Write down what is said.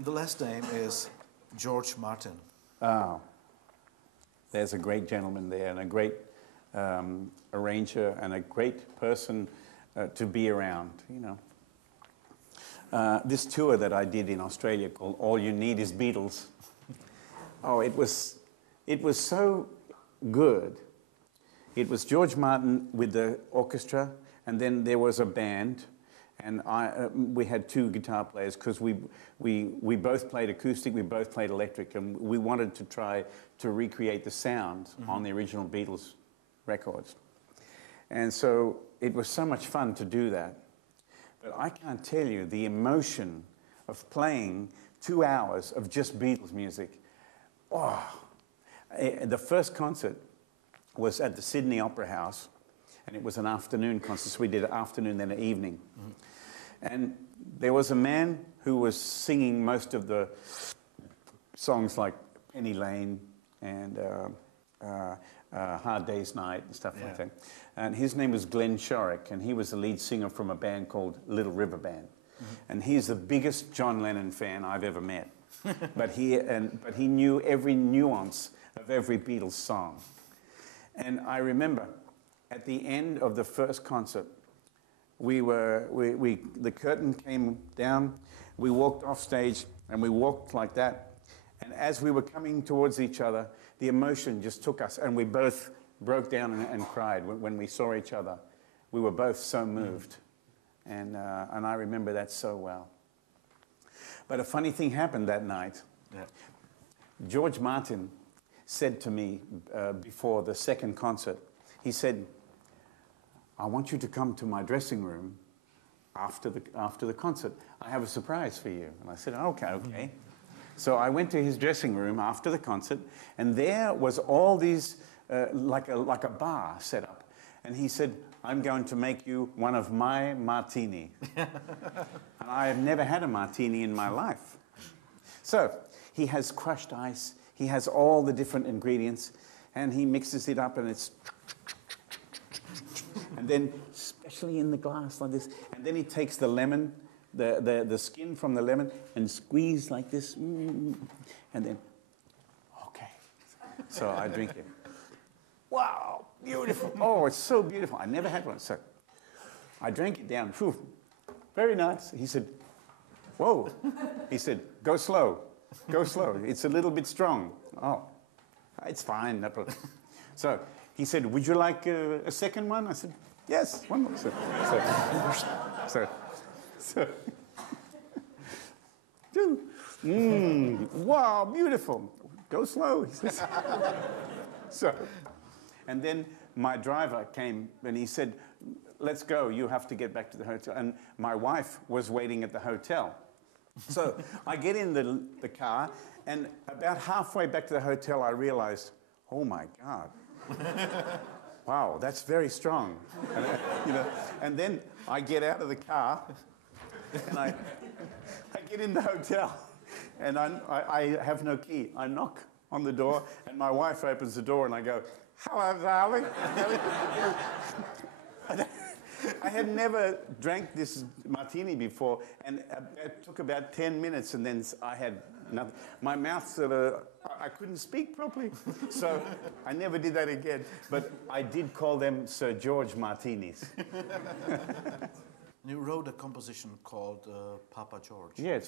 And the last name is George Martin. Oh, there's a great gentleman there and a great arranger and a great person to be around, you know. This tour that I did in Australia called All You Need Is Beatles. Oh, it was so good. It was George Martin with the orchestra, and then there was a band, and we had two guitar players because we both played acoustic, we both played electric, and we wanted to try to recreate the sound on the original Beatles records. And so it was so much fun to do that. But I can't tell you the emotion of playing 2 hours of just Beatles music. Oh, the first concert was at the Sydney Opera House, and it was an afternoon concert, so we did an afternoon then an evening. And there was a man who was singing most of the songs like Penny Lane and Hard Day's Night and stuff like that. And his name was Glenn Shorrock, and he was the lead singer from a band called Little River Band. And he's the biggest John Lennon fan I've ever met. but he knew every nuance of every Beatles song. And I remember at the end of the first concert, the curtain came down, we walked off stage, and we walked like that. And as we were coming towards each other, the emotion just took us, and we both broke down and cried when we saw each other. We were both so moved, and I remember that so well. But a funny thing happened that night. George Martin said to me before the second concert, he said, I want you to come to my dressing room after the concert. I have a surprise for you. And I said, okay. So I went to his dressing room after the concert, and there was all these, like a bar set up. And he said, I'm going to make you one of my martini. And I have never had a martini in my life. So he has crushed ice, he has all the different ingredients, and he mixes it up, and it's... And then, especially in the glass like this, and then he takes the lemon, the skin from the lemon, and squeeze like this, and then, okay. So I drink it. Wow, beautiful. Oh, it's so beautiful. I never had one. So I drank it down. Whew, very nice. He said, whoa. He said, go slow. Go slow. It's a little bit strong. Oh, it's fine. No problem. So he said, would you like a second one? I said, yes, one more. Wow, beautiful. Go slow, he says. And then my driver came and he said, let's go, you have to get back to the hotel. And my wife was waiting at the hotel. So I get in the car, and about halfway back to the hotel, I realized, oh my God. Wow, that's very strong. And then I get out of the car, and I get in the hotel, and I have no key. I knock on the door, and my wife opens the door, and I go, hello, darling. I had never drank this martini before, and it took about 10 minutes, and then I had nothing. My mouth sort of, I couldn't speak properly, so I never did that again. But I did call them Sir George Martinis. You wrote a composition called Papa George. Yeah,